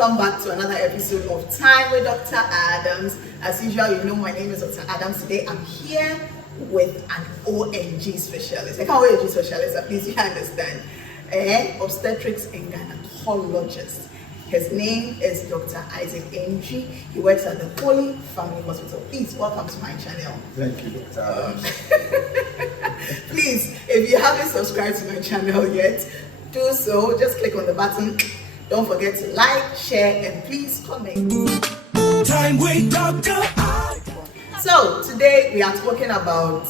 welcome back to another episode of Time with Dr. Adams. As usual, you know my name is Dr. Adams. Today I'm here with an ONG specialist. I can't ONG specialist, at least you understand. Obstetrics and gynecologist. His name is Dr. Aregynecologists. He works at the Holy Family Hospital. Please welcome to my channel. Thank you, Dr. Adams. Please, if you haven't subscribed to my channel yet, do so. Just click on the button. Don't forget to like, share, and please comment. Time with Dr. So today we are talking about,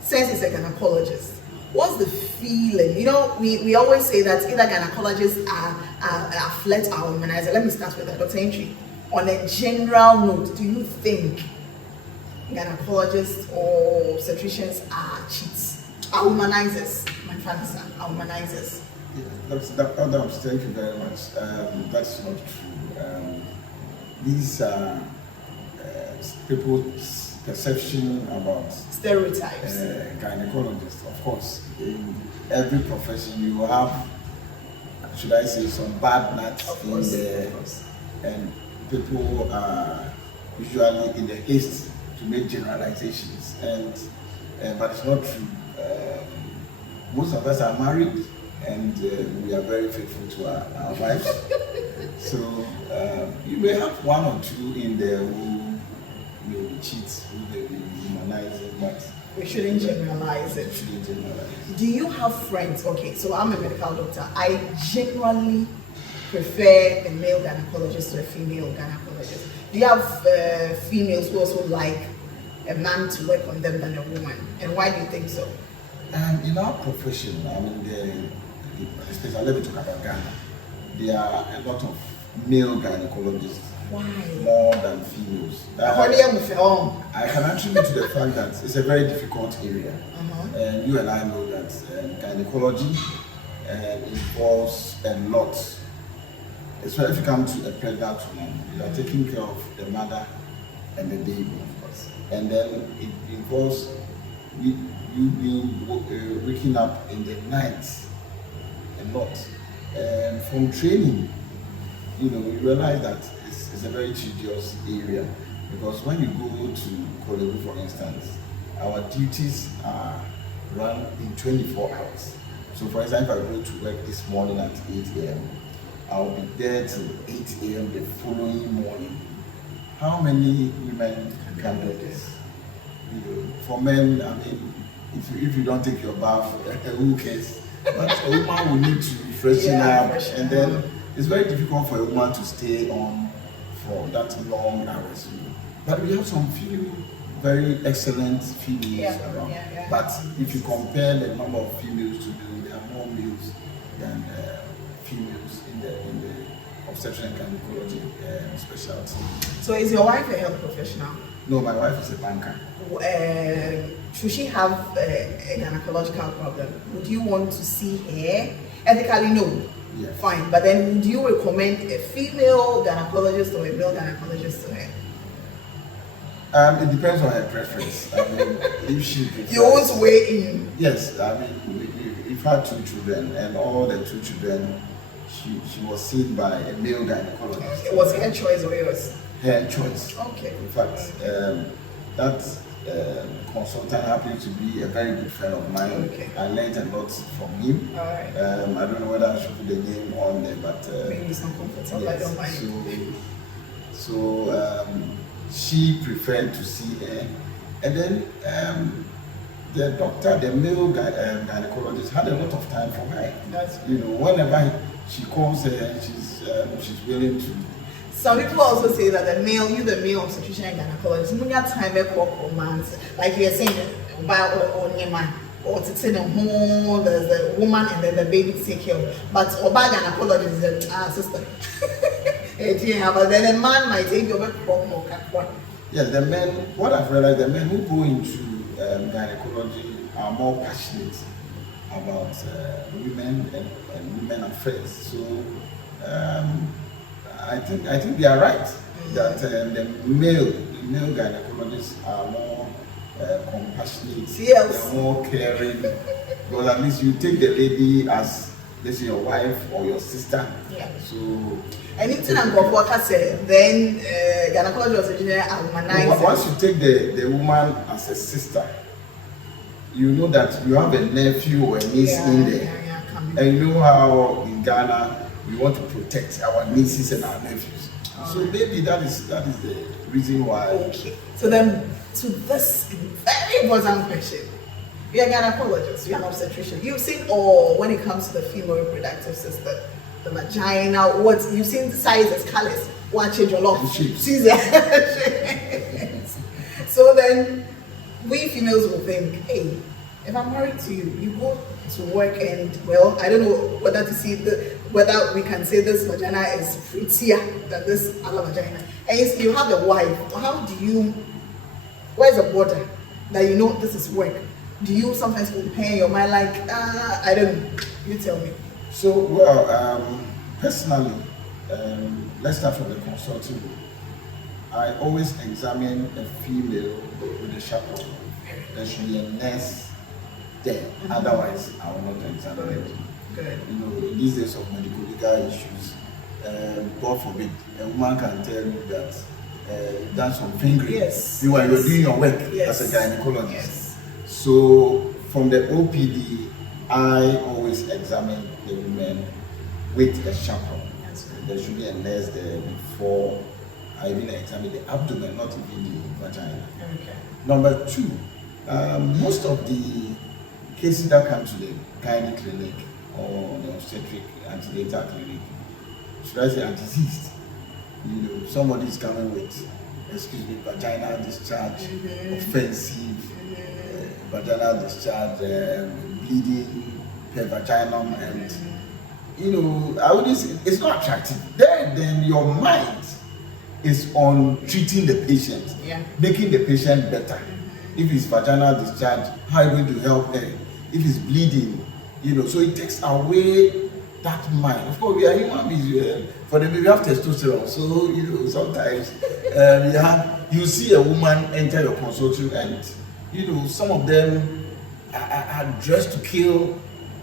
since it's a gynecologist, what's the feeling? You know, we always say that either gynecologists are flat or womanizer. Let me start with that, Dr. Entry. On a general note, do you think gynecologists or obstetricians are cheats? Are womanizers? My friends are womanizers. Dr. Adams, thank you very much. That's not true. These are people's perception about stereotypes. Gynecologists. Of course, in every profession you have, should I say, some bad nuts in there, and people are usually in the haste to make generalizations, but it's not true. Most of us are married, and we are very faithful to our wives. So you may have one or two in there who may be cheats, who may be humanizing, but we shouldn't generalize it. Do you have friends? Okay, so I'm a medical doctor. I generally prefer a male gynecologist to a female gynecologist. Do you have females who also like a man to work on them than a woman? And why do you think so? In our profession, I mean, especially let me talk about Ghana, there are a lot of male gynecologists. Why? More than females. I can attribute to the fact that it's a very difficult area. And you and I know that gynecology involves a lot. Especially if you come to a pregnant woman, you are taking care of the mother and the baby, of course. And then it involves you being waking up in the night a lot. And from training, you realize that it's a very tedious area, because when you go to Kolebu, for instance, our duties are run in 24 hours. So for example, if I go to work this morning at 8 a.m., I'll be there till 8 a.m. the following morning. How many women can do this? For men, I mean, if you don't take your bath, who cares? But a woman will need to freshen up, and then it's very difficult for a woman to stay on for that long hours. But we have some few very excellent females around. But if you compare the number of females to do, there are more males than females in the obstetrics and gynecology specialty. So is your wife a health professional? No, my wife is a banker. Should she have a gynecological problem, would you want to see her? Ethically, no. Yes. Fine. But then would you recommend a female gynecologist or a male gynecologist to her? It depends on her preference. I mean, if she prefers, you always weigh in. Yes, I mean, we've had 2 children, and all the 2 children, she was seen by a male gynecologist. It was her choice or yours? Her choice. Okay. In fact, that consultant happened to be a very good friend of mine. Okay. I learned a lot from him. All right. I don't know whether I should put the name on there, but maybe it's uncomfortable. Yes. I don't mind. So she preferred to see her, and then the doctor, the male gynecologist, had a lot of time for her. That's whenever she calls her, she's willing to. Some people also say that the male obstetrician and gynecologist, when you have time to work romance, like you're saying, or to say the home, there's the woman and then the baby to take care of. But Oba gynecologist is the sister. But then a man might take over from more. Yes, the men, what I've realized, the men who go into gynecology are more passionate about women and women affairs. So I think they are right that the male gynecologists are more compassionate, they are more caring, because at least you take the lady as this is your wife or your sister. Yeah. So anything I'm going to say, then gynecologists are womanizers. Once you take the woman as a sister, you know that you have a nephew or a niece in there. And you know how in Ghana we want to protect our nieces and our nephews. So maybe that is the reason why. Okay. So then to this very important question. You're a gynecologist, you're an obstetrician. You've seen all when it comes to the female reproductive system, the vagina, what you've seen the sizes, colors, watch it, your love. So then we females will think, hey, if I'm married to you, you go to work and well, I don't know whether we can say this vagina is prettier than this other vagina. And you have the wife. How do you? Where's the border that you know this is work? Do you sometimes compare your mind like I don't know? You tell me. So well, personally, let's start from the consulting room. I always examine a female with a chaperone. There should be a nurse there. Otherwise, I will not examine it. Good. You know, in these days of medical legal issues, God forbid, a woman can tell you that you've done some fingering. Yes. Meanwhile, you're doing your work Yes. as a gynecologist. Yes. So, from the OPD, I always examine the women with a chaperone. There should be a nurse there before I even examine the abdomen, not even the vagina. Okay. Number two, most of the cases that come to the gynae clinic or the obstetric antenatal clinic, should I say undeceased? You know, somebody is coming with, vaginal discharge, offensive, vaginal discharge, bleeding per vaginum, and you know, I wouldn't say it's not attractive. Then your mind is on treating the patient, making the patient better. If it's vaginal discharge, how are you going to help her? If it's bleeding, you know, so it takes away that mind. Of course, we are human beings. For the baby, we have testosterone. So, you know, sometimes you see a woman enter your consulting and, you know, some of them are dressed to kill,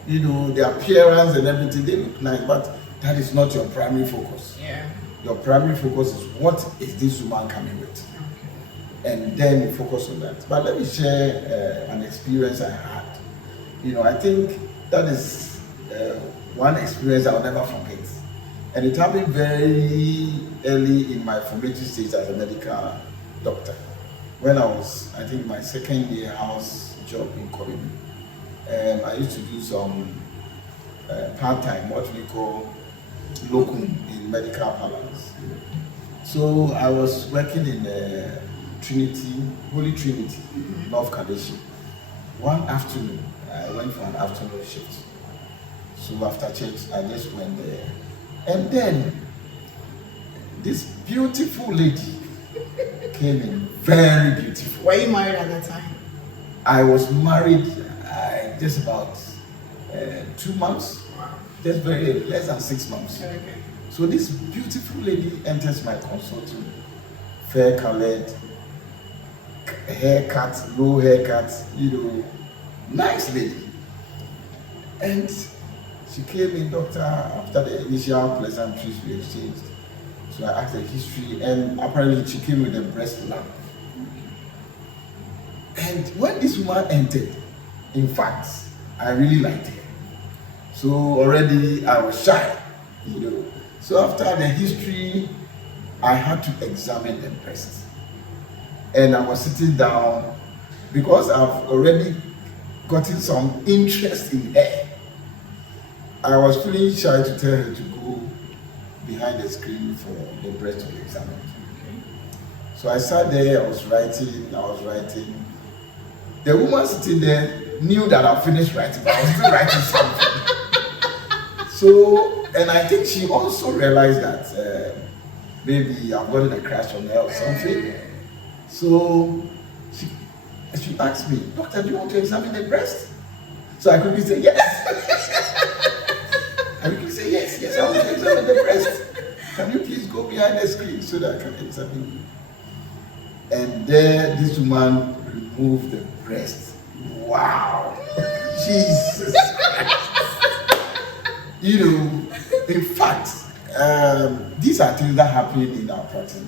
you know, their appearance and everything. They look nice, but that is not your primary focus. Yeah. Your primary focus is what is this woman coming with? And then you focus on that. But let me share an experience I had. You know, I think that is one experience I'll never forget. And it happened very early in my formative stage as a medical doctor. When I was, I think, my second year house job in Korean. I used to do some part-time, what we call locum in medical parlance. So I was working in Trinity, Holy Trinity, North Kadeshi. One afternoon, I went for an afternoon shift. So after church, I just went there. And then this beautiful lady came in, very beautiful. Were you married at that time? I was married just about 2 months, just very less than 6 months. Okay. So this beautiful lady enters my consulting, fair colored, haircut, low haircut, you know, nice lady. And she came in, doctor, after the initial pleasantries we exchanged. So I asked her history, and apparently she came with a breast lump. And when this woman entered, in fact, I really liked her. So already I was shy, you know. So after the history, I had to examine the breast. And I was sitting down because I've already gotten some interest in her. I was feeling shy to tell her to go behind the screen for the breast to be examined. So I sat there, I was writing. The woman sitting there knew that I finished writing, but I was still writing something. So, and I think she also realized that maybe I've gotten a crush on her or something. So she asked me, doctor, do you want to examine the breast? So I quickly say yes. I want to examine the breast. Can you please go behind the screen so that I can examine you? And there, this woman removed the breast. Wow. Jesus Christ. You know, in fact, these are things that happen in our practice.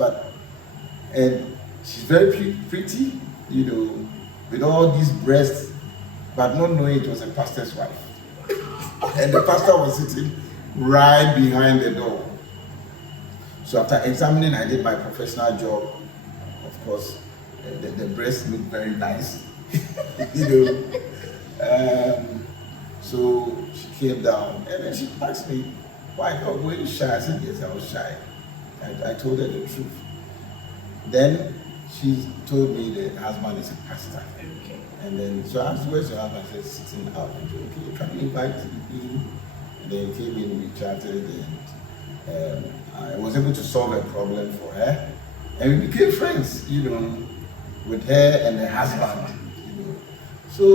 And she's very pretty, you know, with all these breasts, but not knowing it was a pastor's wife. And the pastor was sitting right behind the door. So after examining, I did my professional job. Of course, the breast looked very nice, you know. So she came down and then she asked me, "Why God, were you shy?" I said, "Yes, I was shy." I told her the truth. Then she told me the husband is a pastor. Okay. And then so I asked, "Where's your husband?" I said, "Sitting out." I said, "Okay, can you invite him?" And then he came in, we chatted, and I was able to solve a problem for her. And we became friends, you know, with her and her husband. You know. So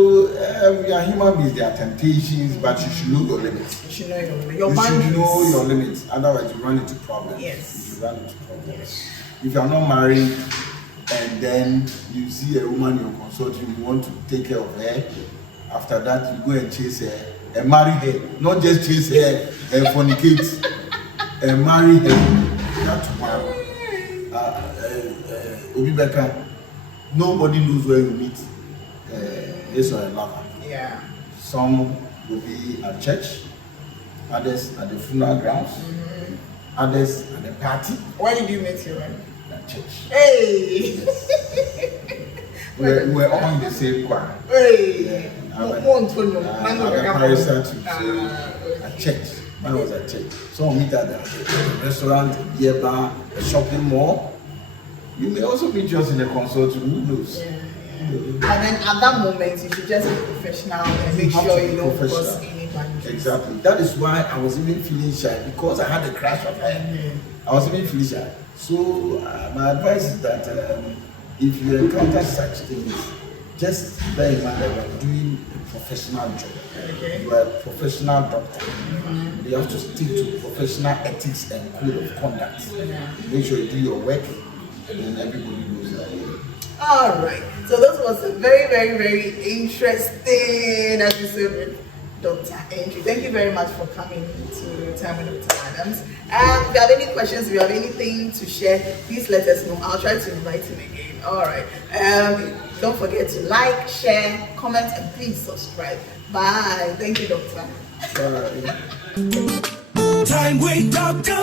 we are human beings, there are temptations, but you should know your limits. You should know your limits. You should know your limits, otherwise you run into problems. Yes. You should run into problems. Yes. If you are not married and then you see a woman you're consulting, you want to take care of her, after that you go and chase her and marry her, not just chase her and fornicate, and marry her. That's one. Nobody knows where you meet this or a lover. Yeah. Some will be at church, others at the funeral grounds, others at the party. Where did you meet your wife? At church. Hey! Yes. we're all in the same choir. Hey! At church. When I was at church. Some meet at the restaurant, beer bar, a shopping mall. You may also meet just in a consulting, who knows? Yeah. And then at that moment, you should just be professional and make sure you don't cross anybody. Exactly. That is why I was even feeling shy, because I had a crush on her. I was even feeling shy. So my advice is that if you encounter such things, just bear in mind that you are doing a professional job. Okay. You are a professional doctor. You have to stick to professional ethics and code of conduct. Make sure you do your work, and then everybody knows that. All right. So this was a very, very, very interesting episode with Dr. Andrew. Thank you very much for coming to Time with Dr. Adams. If you have any questions, if you have anything to share, please let us know. I'll try to invite him again. All right. Don't forget to like, share, comment, and please subscribe. Bye. Thank you, Doctor. Bye. Time with Dr.